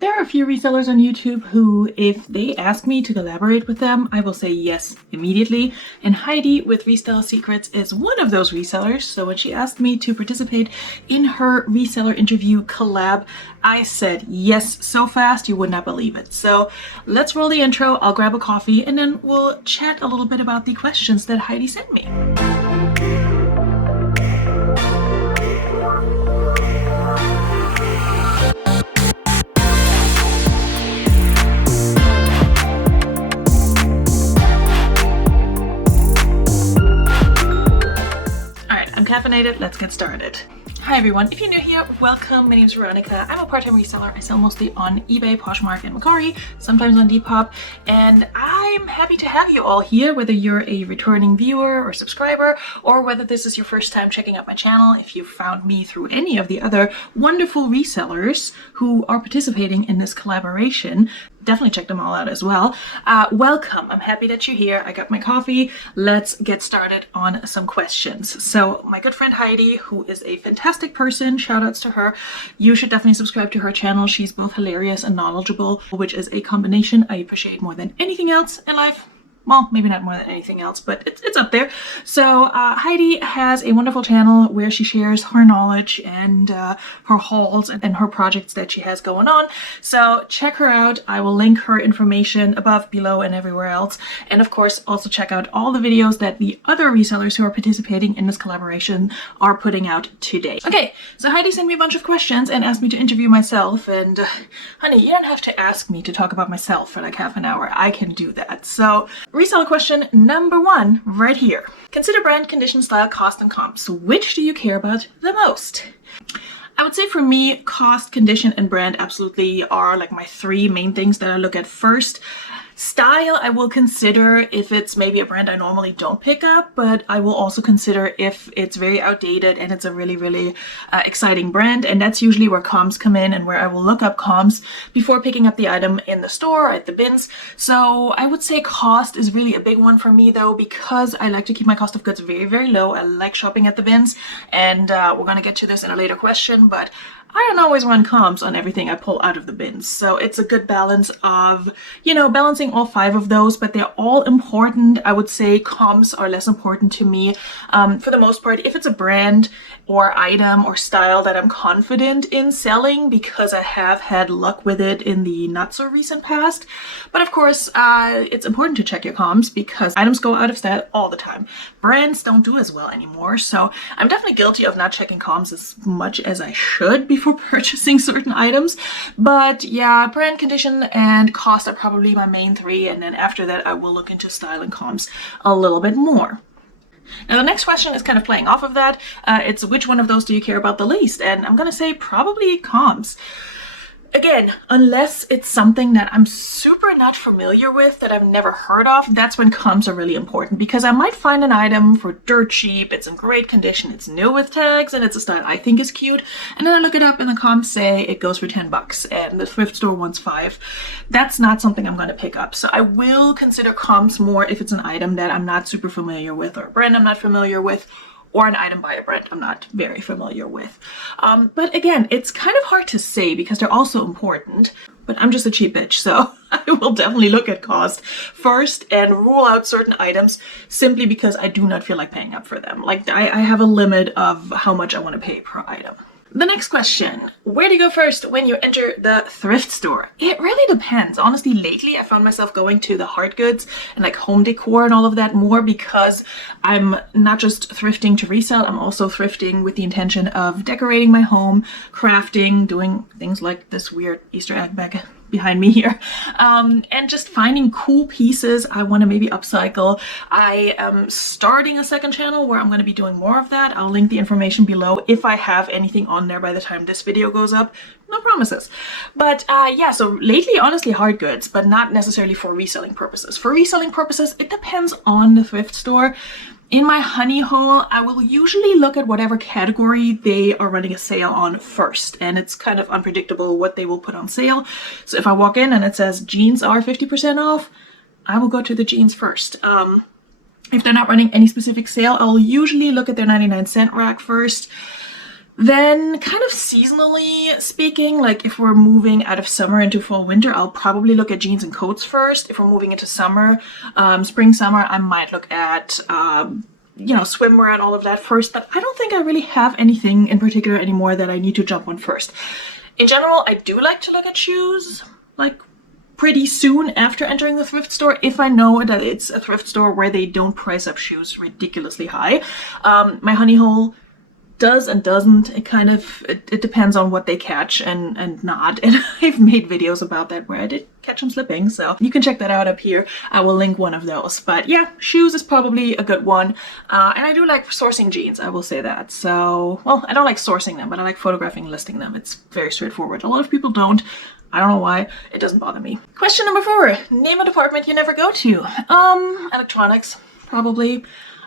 There are a few resellers on YouTube who, if they ask me to collaborate with them, I will say yes immediately. And Heidi with Reseller Secrets is one of those resellers. So when she asked me to participate in her reseller interview collab, I said yes so fast you would not believe it. So let's roll the intro. I'll grab a coffee and then we'll chat a little bit about the questions that Heidi sent me. Caffeinated, let's get started. Hi everyone, if you're new here, welcome. My name is Veronika. I'm a part-time reseller. I sell mostly on eBay, Poshmark, and Mercari, sometimes on Depop, and I'm happy to have you all here, whether you're a returning viewer or subscriber, or whether this is your first time checking out my channel. If you found me through any of the other wonderful resellers who are participating in this collaboration, definitely check them all out as well. Welcome. I'm happy that you're here. I got my coffee. Let's get started on some questions. So my good friend Heidi, who is a fantastic person, shout outs to her. You should definitely subscribe to her channel. She's both hilarious and knowledgeable, which is a combination I appreciate more than anything else in life. Well, maybe not more than anything else, but it's up there. So Heidi has a wonderful channel where she shares her knowledge and her hauls and her projects that she has going on. So check her out. I will link her information above, below, and everywhere else. And of course, also check out all the videos that the other resellers who are participating in this collaboration are putting out today. Okay, so Heidi sent me a bunch of questions and asked me to interview myself. And honey, you don't have to ask me to talk about myself for like half an hour. I can do that. So reseller question number one right here. Consider brand, condition, style, cost, and comps. Which do you care about the most? I would say for me, cost, condition, and brand absolutely are like my three main things that I look at first. Style, I will consider if it's maybe a brand I normally don't pick up, but I will also consider if it's very outdated and it's a really exciting brand. And that's usually where comps come in and where I will look up comps before picking up the item in the store or at the bins. So I would say cost is really a big one for me though, because I like to keep my cost of goods very low. I like shopping at the bins, and we're going to get to this in a later question, but I don't always run comps on everything I pull out of the bins. So it's a good balance of, balancing all five of those, but they're all important. I would say comps are less important to me for the most part. If it's a brand or item or style that I'm confident in selling, because I have had luck with it in the not so recent past. But of course, it's important to check your comps because items go out of style all the time. Brands don't do as well anymore. So I'm definitely guilty of not checking comps as much as I should before purchasing certain items. But yeah, brand, condition, and cost are probably my main three. And then after that, I will look into style and comps a little bit more. Now, the next question is kind of playing off of that. It's which one of those do you care about the least? And I'm going to say probably comps. Again, unless it's something that I'm super not familiar with, that I've never heard of, that's when comps are really important, because I might find an item for dirt cheap, it's in great condition, it's new with tags, and it's a style I think is cute, and then I look it up and the comps say it goes for 10 bucks and the thrift store wants 5. That's not something I'm going to pick up. So I will consider comps more if it's an item that I'm not super familiar with, or a brand I'm not familiar with, or an item by a brand I'm not very familiar with. But again, it's kind of hard to say because they're also important, but I'm just a cheap bitch, so I will definitely look at cost first and rule out certain items simply because I do not feel like paying up for them. Like I have a limit of how much I want to pay per item. The next question, where do you go first when you enter the thrift store? It really depends. Honestly, lately I found myself going to the hard goods and like home decor and all of that more because I'm not just thrifting to resell, I'm also thrifting with the intention of decorating my home, crafting, doing things like this weird Easter egg bag behind me here, and just finding cool pieces I want to maybe upcycle. I am starting a second channel where I'm going to be doing more of that. I'll link the information below if I have anything on there by the time this video goes up. No promises. But yeah, so lately, honestly, hard goods, but not necessarily for reselling purposes. For reselling purposes, it depends on the thrift store. In my honey hole, I will usually look at whatever category they are running a sale on first, and it's kind of unpredictable what they will put on sale. So if I walk in and it says jeans are 50% off, I will go to the jeans first. If they're not running any specific sale, I'll usually look at their 99-cent rack first. Then kind of seasonally speaking, like if we're moving out of summer into fall winter, I'll probably look at jeans and coats first. If we're moving into summer, spring, summer, I might look at, you know, swimwear and all of that first, but I don't think I really have anything in particular anymore that I need to jump on first. In general, I do like to look at shoes, like pretty soon after entering the thrift store, if I know that it's a thrift store where they don't price up shoes ridiculously high. My honey hole does and doesn't. It depends on what they catch and not. And I've made videos about that where I did catch them slipping, so you can check that out up here. I will link one of those. But yeah, shoes is probably a good one. And I do like sourcing jeans, I will say that. So, well, I don't like sourcing them, but I like photographing and listing them. It's very straightforward. A lot of people don't. I don't know why. It doesn't bother me. Question number 4. Name a department you never go to. Electronics, probably.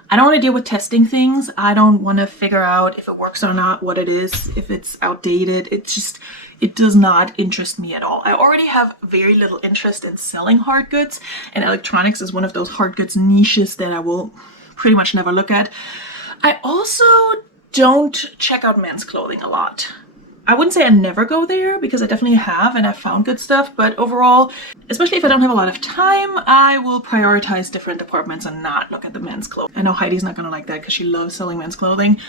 I don't want to deal with testing things. I don't want to figure out if it works or not, what it is, if it's outdated. It does not interest me at all. I already have very little interest in selling hard goods, and electronics is one of those hard goods niches that I will pretty much never look at. I also don't check out men's clothing a lot. I wouldn't say I never go there, because I definitely have and I've found good stuff, but overall, especially if I don't have a lot of time, I will prioritize different departments and not look at the men's clothes. I know Heidi's not gonna like that because she loves selling men's clothing.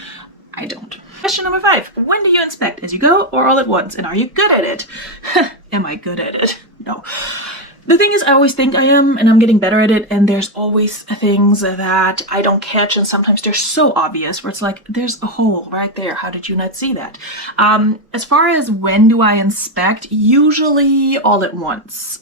I don't. Question number 5. When do you inspect? As you go or all at once? And are you good at it? Am I good at it? No. The thing is, I always think I am, and I'm getting better at it, and there's always things that I don't catch, and sometimes they're so obvious where it's like, there's a hole right there. How did you not see that? As far as when do I inspect, usually all at once.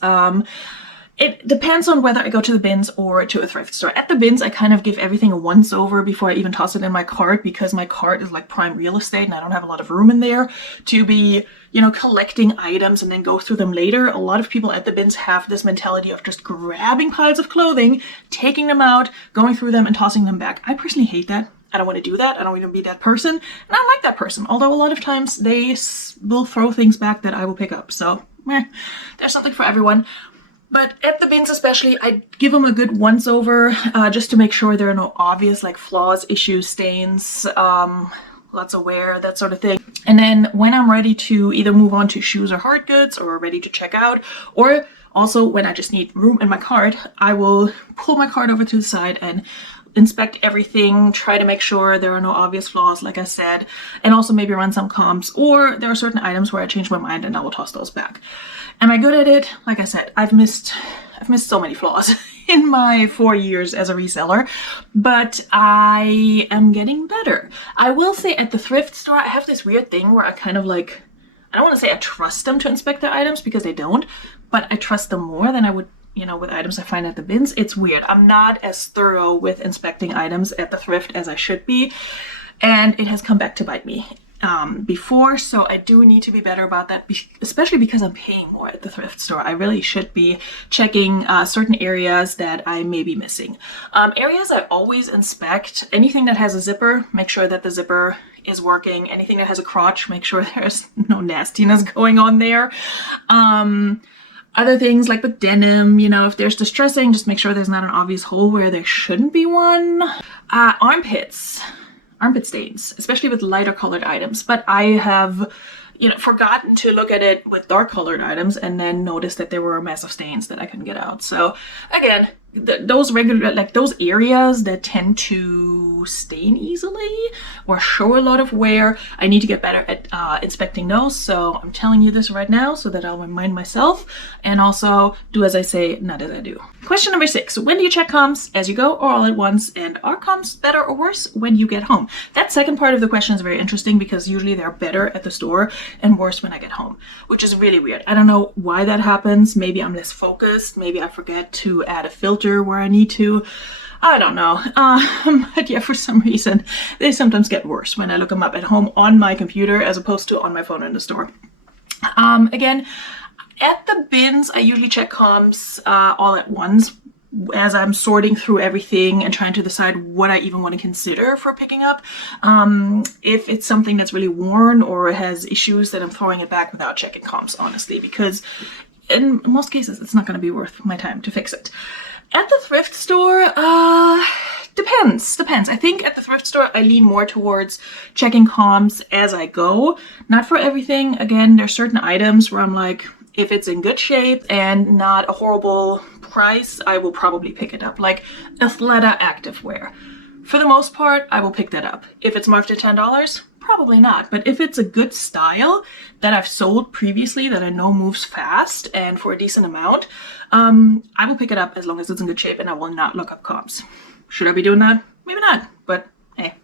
It depends on whether I go to the bins or to a thrift store. At the bins, I kind of give everything a once over before I even toss it in my cart, because my cart is like prime real estate and I don't have a lot of room in there to be, you know, collecting items and then go through them later. A lot of people at the bins have this mentality of just grabbing piles of clothing, taking them out, going through them and tossing them back. I personally hate that. I don't want to do that. I don't want to be that person. And I'm like that person. Although a lot of times they will throw things back that I will pick up. So, there's something for everyone. But at the bins especially, I give them a good once over just to make sure there are no obvious like flaws, issues, stains, lots of wear, that sort of thing. And then when I'm ready to either move on to shoes or hard goods, or ready to check out, or also when I just need room in my cart, I will pull my cart over to the side and inspect everything, try to make sure there are no obvious flaws, like I said, and also maybe run some comps, or there are certain items where I change my mind and I will toss those back. Am I good at it? Like I said, I've missed so many flaws in my 4 years as a reseller, but I am getting better. I will say at the thrift store, I have this weird thing where I kind of like, I don't want to say I trust them to inspect their items, because they don't, but I trust them more than I would, you know, with items I find at the bins. It's weird. I'm not as thorough with inspecting items at the thrift as I should be, and it has come back to bite me before, so I do need to be better about that, especially because I'm paying more at the thrift store. I really should be checking certain areas that I may be missing. Areas I always inspect: anything that has a zipper, make sure that the zipper is working. Anything that has a crotch, make sure there's no nastiness going on there. Other things like with denim, you know, if there's distressing, just make sure there's not an obvious hole where there shouldn't be one. Armpit stains, especially with lighter colored items. But I have, you know, forgotten to look at it with dark colored items and then noticed that there were massive stains that I couldn't get out. So again, those areas that tend to stain easily or show a lot of wear, I need to get better at inspecting those. So I'm telling you this right now so that I'll remind myself, and also do as I say, not as I do. Question number 6. When do you check comps? As you go or all at once? And are comps better or worse when you get home? That second part of the question is very interesting, because usually they're better at the store and worse when I get home, which is really weird. I don't know why that happens. Maybe I'm less focused. Maybe I forget to add a filter where I need to. I don't know. But yeah, for some reason, they sometimes get worse when I look them up at home on my computer as opposed to on my phone in the store. Again, at the bins, I usually check comps all at once as I'm sorting through everything and trying to decide what I even want to consider for picking up. If it's something that's really worn or has issues, then I'm throwing it back without checking comps, honestly, because in most cases, it's not going to be worth my time to fix it. At the thrift store, Depends. I think at the thrift store, I lean more towards checking comps as I go. Not for everything. Again, there's certain items where I'm like, if it's in good shape and not a horrible price, I will probably pick it up. Like Athleta activewear. For the most part, I will pick that up. If it's marked at $10, probably not. But if it's a good style that I've sold previously that I know moves fast and for a decent amount, I will pick it up as long as it's in good shape and I will not look up comps. Should I be doing that? Maybe not, but hey,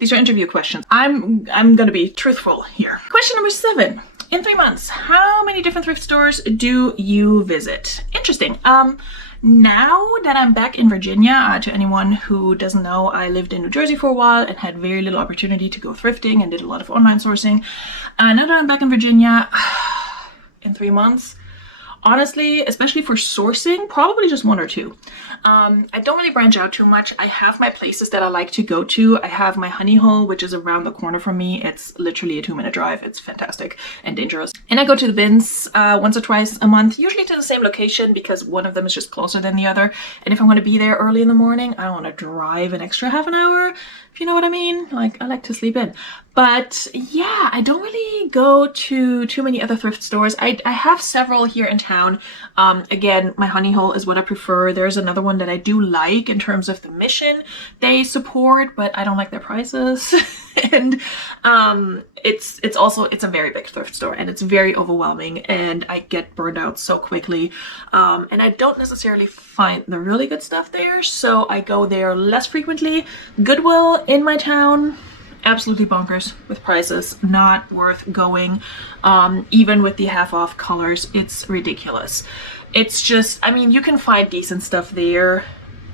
these are interview questions. I'm gonna be truthful here. Question number 7. In 3 months, how many different thrift stores do you visit? Interesting. Now that I'm back in Virginia, to anyone who doesn't know, I lived in New Jersey for a while and had very little opportunity to go thrifting and did a lot of online sourcing. Now that I'm back in Virginia, in 3 months, honestly, especially for sourcing, probably just 1 or 2. I don't really branch out too much. I have my places that I like to go to. I have my honey hole, which is around the corner from me. It's literally a 2-minute drive. It's fantastic and dangerous. And I go to the bins once or twice a month, usually to the same location because one of them is just closer than the other. And if I'm going to be there early in the morning, I don't want to drive an extra half an hour, if you know what I mean. Like, I like to sleep in. But yeah, I don't really go to too many other thrift stores. I have several here in town. Again, my honey hole is what I prefer. There's another one that I do like in terms of the mission they support, but I don't like their prices. And it's a very big thrift store and it's very overwhelming and I get burned out so quickly. And I don't necessarily find the really good stuff there, so I go there less frequently. Goodwill in my town, absolutely bonkers with prices, not worth going. Even with the half off colors, it's ridiculous. It's just, I mean, you can find decent stuff there,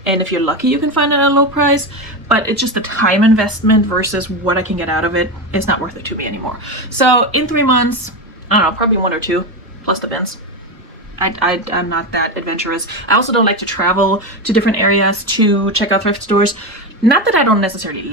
and if you're lucky you can find it at a low price, but it's just the time investment versus what I can get out of it is not worth it to me anymore. So in 3 months, I don't know, probably 1 or 2 plus the bins. I'm not that adventurous. I also don't like to travel to different areas to check out thrift stores. Not that I don't necessarily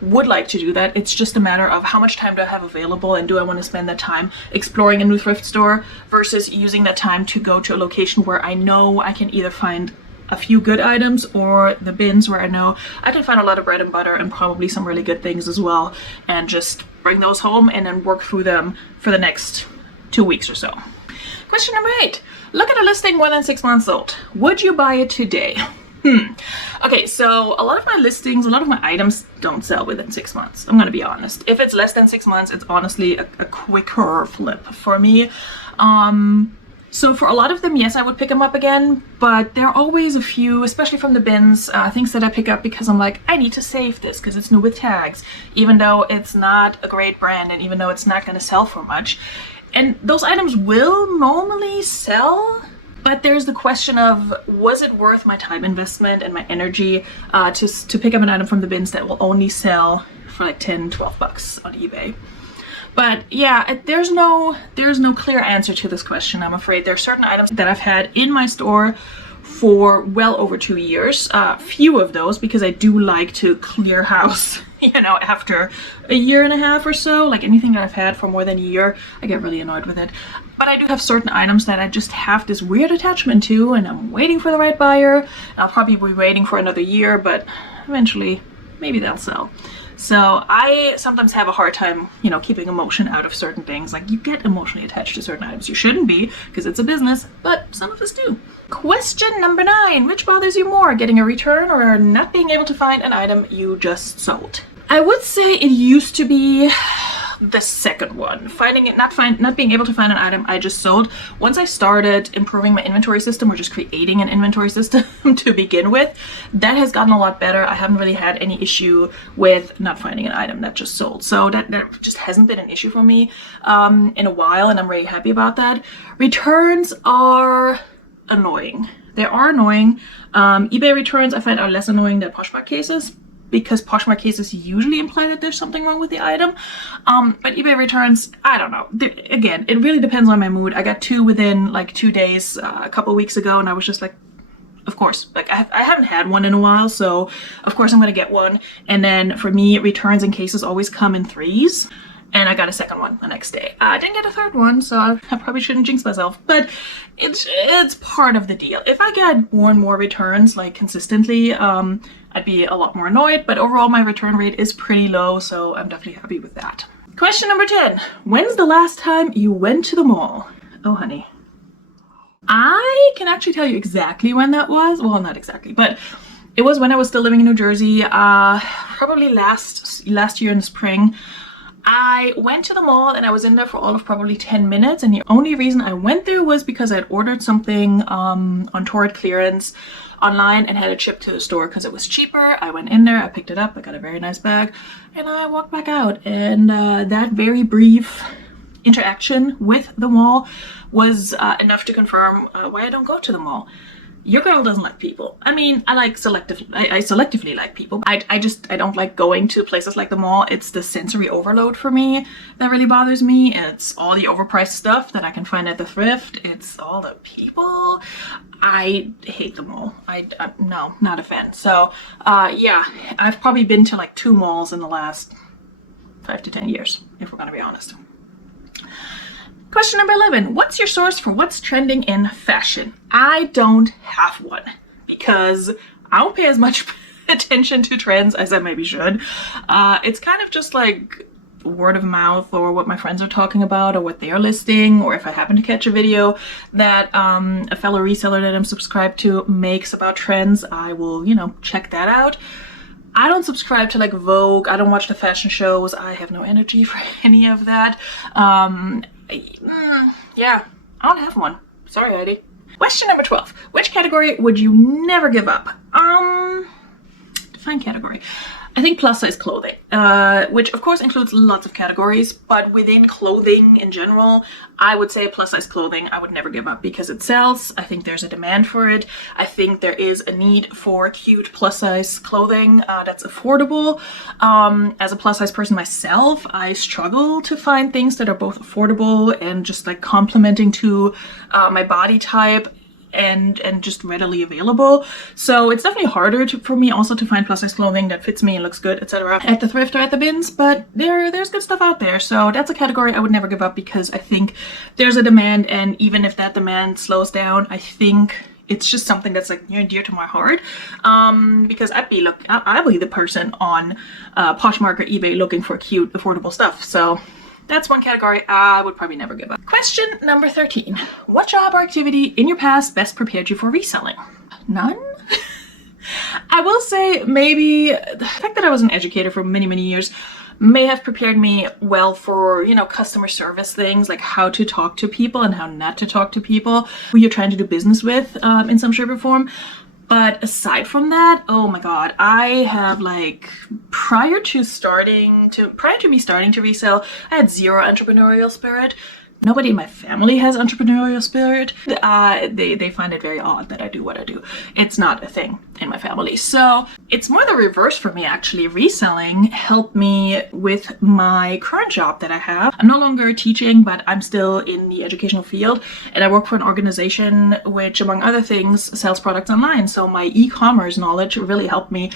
would like to do that. It's just a matter of how much time do I have available and do I want to spend that time exploring a new thrift store versus using that time to go to a location where I know I can either find a few good items or the bins where I know I can find a lot of bread and butter and probably some really good things as well, and just bring those home and then work through them for the next 2 weeks or so. Question number 8. Look at a listing more than 6 months old. Would you buy it today? Okay, so a lot of my listings, a lot of my items don't sell within 6 months. I'm gonna be honest. If it's less than 6 months, it's honestly a quicker flip for me. So for a lot of them, yes, I would pick them up again, but there are always a few, especially from the bins, things that I pick up because I'm like, I need to save this because it's new with tags, even though it's not a great brand and even though it's not gonna sell for much. And those items will normally sell, but there's the question of, was it worth my time investment and my energy to pick up an item from the bins that will only sell for like 10, 12 bucks on eBay? But yeah, there's no clear answer to this question, I'm afraid. There are certain items that I've had in my store for well over 2 years. Few of those because I do like to clear house, you know, after a year and a half or so. Like anything that I've had for more than a year, I get really annoyed with it. But I do have certain items that I just have this weird attachment to, and I'm waiting for the right buyer. And I'll probably be waiting for another year, but eventually maybe they'll sell. So I sometimes have a hard time, you know, keeping emotion out of certain things. Like, you get emotionally attached to certain items. You shouldn't be, because it's a business, but some of us do. Question number 9. Which bothers you more, getting a return or not being able to find an item you just sold? I would say it used to be the second one. Not being able to find an item I just sold. Once I started improving my inventory system, or just creating an inventory system to begin with, that has gotten a lot better. I haven't really had any issue with not finding an item that just sold. So that just hasn't been an issue for me in a while, and I'm really happy about that. Returns are annoying. They are annoying. eBay returns I find are less annoying than Poshmark cases, because Poshmark cases usually imply that there's something wrong with the item. But eBay returns, I don't know. Again, it really depends on my mood. I got 2 within like 2 days a couple weeks ago, and I was just like, of course. Like, I haven't had one in a while, so of course I'm gonna get one. And then for me, returns and cases always come in 3s. And I got a second one the next day. I didn't get a third one, so I probably shouldn't jinx myself. But it's part of the deal. If I get more and more returns like consistently, I'd be a lot more annoyed, but overall my return rate is pretty low, so I'm definitely happy with that. Question number 10. When's the last time you went to the mall? Oh, honey. I can actually tell you exactly when that was. Well, not exactly, but it was when I was still living in New Jersey, probably last year in the spring. I went to the mall and I was in there for all of probably 10 minutes, and the only reason I went there was because I'd ordered something on torrid clearance online and had it shipped to the store because it was cheaper. I went in there, I picked it up, I got a very nice bag, and I walked back out. And that very brief interaction with the mall was enough to confirm why I don't go to the mall. Your girl doesn't like people. I mean, I selectively like people. I don't like going to places like the mall. It's the sensory overload for me that really bothers me. It's all the overpriced stuff that I can find at the thrift. It's all the people. I hate the mall. No, not a fan. So yeah, I've probably been to like 2 malls in the last 5 to 10 years, if we're gonna be honest. Question number 11. What's your source for what's trending in fashion? I don't have one because I don't pay as much attention to trends as I maybe should. It's kind of just like word of mouth or what my friends are talking about or what they are listing, or if I happen to catch a video that a fellow reseller that I'm subscribed to makes about trends, I will, check that out. I don't subscribe to like Vogue. I don't watch the fashion shows. I have no energy for any of that. Yeah, I don't have one. Sorry, Heidi. Question number 12. Which category would you never give up? Define category. I think plus size clothing, which of course includes lots of categories, but within clothing in general, I would say plus size clothing I would never give up because it sells. I think there's a demand for it. I think there is a need for cute plus size clothing that's affordable. As a plus size person myself, I struggle to find things that are both affordable and just like complementing to my body type and just readily available. So it's definitely harder for me also to find plus size clothing that fits me and looks good, etc. at the thrift or at the bins, but there's good stuff out there. So that's a category I would never give up because I think there's a demand, and even if that demand slows down, I think it's just something that's like near and dear to my heart, because I'll be the person on Poshmark or eBay looking for cute, affordable stuff. So that's one category I would probably never give up. Question number 13. What job or activity in your past best prepared you for reselling? None? I will say maybe the fact that I was an educator for many, many years may have prepared me well for, customer service things, like how to talk to people and how not to talk to people who you're trying to do business with in some shape or form. But aside from that, oh my god, I have prior to me starting to resell, I had zero entrepreneurial spirit. Nobody in my family has entrepreneurial spirit. They find it very odd that I do what I do. It's not a thing in my family. So it's more the reverse for me, actually. Reselling helped me with my current job that I have. I'm no longer teaching, but I'm still in the educational field, and I work for an organization which, among other things, sells products online. So my e-commerce knowledge really helped me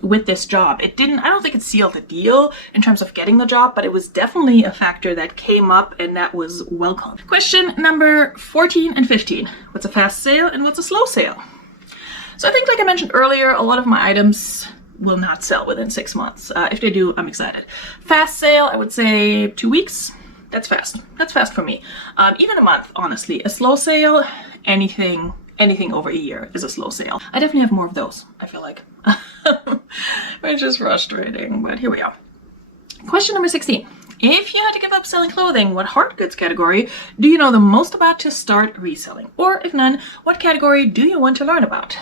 with this job. I don't think it sealed the deal in terms of getting the job, but it was definitely a factor that came up, and that was welcome. Question number 14 and 15. What's a fast sale and what's a slow sale? So I think, like I mentioned earlier, a lot of my items will not sell within 6 months. If they do, I'm excited. Fast sale, I would say 2 weeks. That's fast. That's fast for me. Even a month, honestly. A slow sale, anything over a year is a slow sale. I definitely have more of those, I feel like. Which is frustrating, but here we are. Question number 16. If you had to give up selling clothing, what hard goods category do you know the most about to start reselling? Or if none, what category do you want to learn about?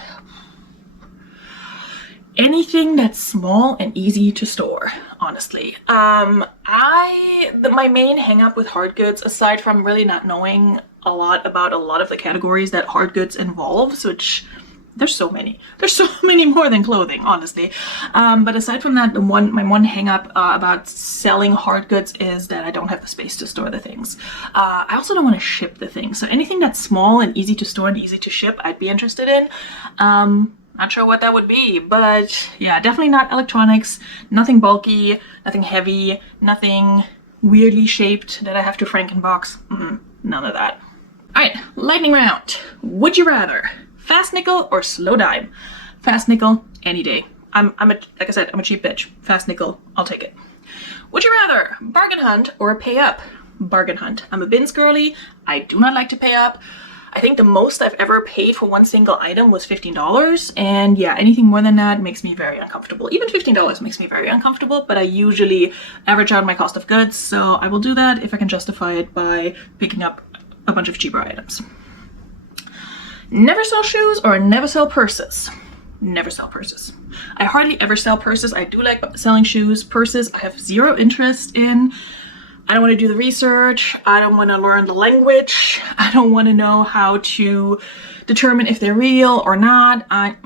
Anything that's small and easy to store, honestly. My main hang up with hard goods, aside from really not knowing a lot about a lot of the categories that hard goods involves, which there's so many more than clothing, honestly. But aside from that, my one hang up about selling hard goods is that I don't have the space to store the things. I also don't want to ship the things. So anything that's small and easy to store and easy to ship, I'd be interested in. Not sure what that would be, but yeah, definitely not electronics, nothing bulky, nothing heavy, nothing weirdly shaped that I have to Frankenbox. None of that. All right, lightning round. Would you rather fast nickel or slow dime? Fast nickel any day. Like I said, I'm a cheap bitch. Fast nickel, I'll take it. Would you rather bargain hunt or pay up? Bargain hunt. I'm a bins girly. I do not like to pay up. I think the most I've ever paid for one single item was $15. And yeah, anything more than that makes me very uncomfortable. Even $15 makes me very uncomfortable, but I usually average out my cost of goods. So I will do that if I can justify it by picking up a bunch of cheaper items. Never sell shoes or never sell purses? Never sell purses. I hardly ever sell purses. I do like selling shoes. Purses I have zero interest in. I don't want to do the research. I don't want to learn the language. I don't want to know how to determine if they're real or not. I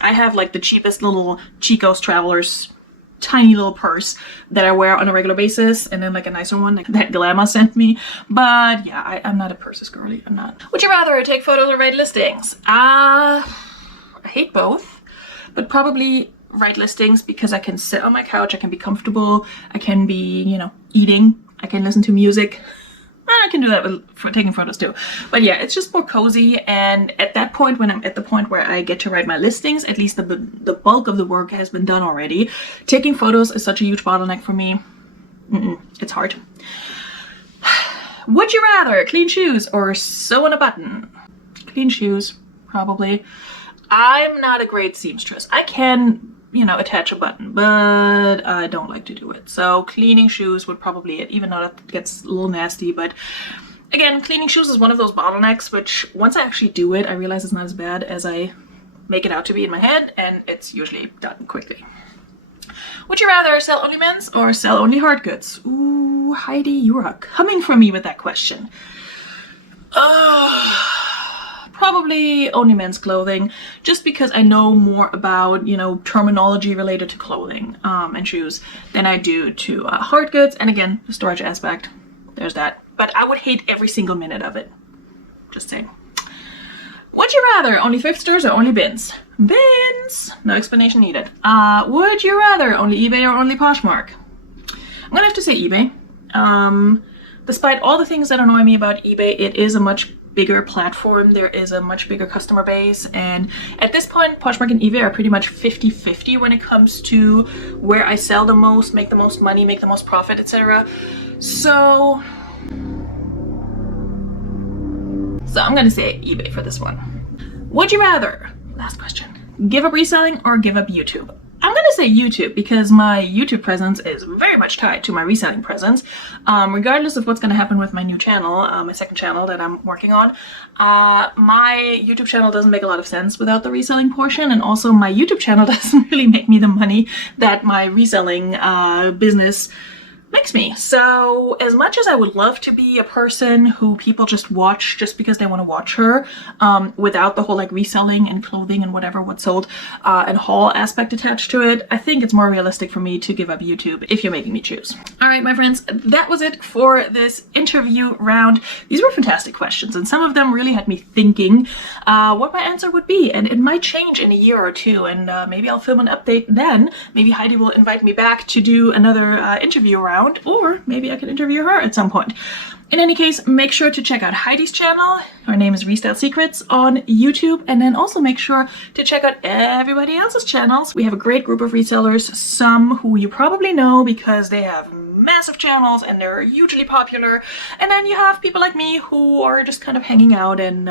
have like the cheapest little Chico's Travelers tiny little purse that I wear on a regular basis, and then like a nicer one like that Glamour sent me. But yeah, I'm not a purses girly. I'm not. Would you rather take photos or write listings? I hate both, but probably write listings because I can sit on my couch, I can be comfortable, I can be, you know, eating, I can listen to music. I can do that for taking photos too. But yeah, it's just more cozy, and at that point, when I'm at the point where I get to write my listings, at least the bulk of the work has been done already. Taking photos is such a huge bottleneck for me. It's hard. Would you rather clean shoes or sew on a button? Clean shoes, probably. I'm not a great seamstress. I can, you know, attach a button, but I don't like to do it. So cleaning shoes would probably it, even though that gets a little nasty. But again, cleaning shoes is one of those bottlenecks, which once I actually do it, I realize it's not as bad as I make it out to be in my head, and it's usually done quickly. Would you rather sell only men's or sell only hard goods? Ooh, Heidi, you are coming for me with that question. Probably only men's clothing, just because I know more about, you know, terminology related to clothing and shoes than I do to hard goods. And again, the storage aspect, there's that. But I would hate every single minute of it. Just saying. Would you rather only thrift stores or only bins? Bins! No explanation needed. Would you rather only eBay or only Poshmark? I'm gonna have to say eBay. Despite all the things that annoy me about eBay, it is a much bigger platform. There is a much bigger customer base, and at this point Poshmark and eBay are pretty much 50-50 when it comes to where I sell the most, make the most money, make the most profit, etc. So I'm gonna say eBay for this one. Would you rather, last question, give up reselling or give up YouTube? I'm gonna say YouTube because my YouTube presence is very much tied to my reselling presence. Regardless of what's gonna happen with my new channel, my second channel that I'm working on, my YouTube channel doesn't make a lot of sense without the reselling portion, and also my YouTube channel doesn't really make me the money that my reselling business makes me. So as much as I would love to be a person who people just watch just because they want to watch her, without the whole like reselling and clothing and whatever what's sold and haul aspect attached to it, I think it's more realistic for me to give up YouTube if you're making me choose. All right, my friends, that was it for this interview round. These were fantastic questions, and some of them really had me thinking what my answer would be, and it might change in a year or two, and maybe I'll film an update then. Maybe Heidi will invite me back to do another interview round, or maybe I can interview her at some point. In any case, make sure to check out Heidi's channel. Her name is Resale Secrets on YouTube, and then also make sure to check out everybody else's channels. We have a great group of resellers, some who you probably know because they have massive channels and they're hugely popular, and then you have people like me who are just kind of hanging out and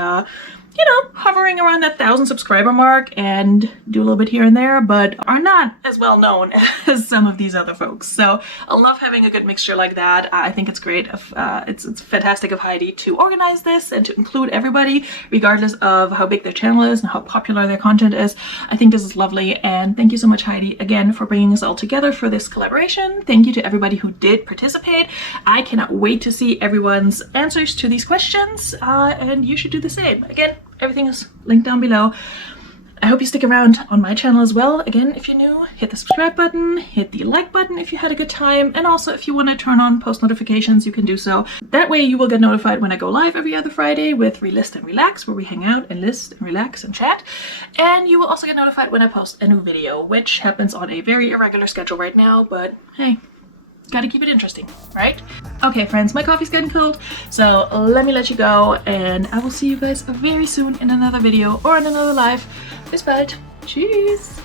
you know, hovering around that 1,000 subscriber mark and do a little bit here and there, but are not as well known as some of these other folks. So I love having a good mixture like that. I think it's great. It's fantastic of Heidi to organize this and to include everybody, regardless of how big their channel is and how popular their content is. I think this is lovely, and thank you so much, Heidi, again, for bringing us all together for this collaboration. Thank you to everybody who did participate. I cannot wait to see everyone's answers to these questions, and you should do the same. Again, everything is linked down below. I hope you stick around on my channel as well. Again, if you're new, hit the subscribe button, hit the like button if you had a good time, and also if you want to turn on post notifications, you can do so. That way you will get notified when I go live every other Friday with Relist and Relax, where we hang out and list and relax and chat. And you will also get notified when I post a new video, which happens on a very irregular schedule right now, but hey, Gotta keep it interesting, right? Okay, friends, my coffee's getting cold, so let me let you go, and I will see you guys very soon in another video or in another live. Bis bald. Tschüss.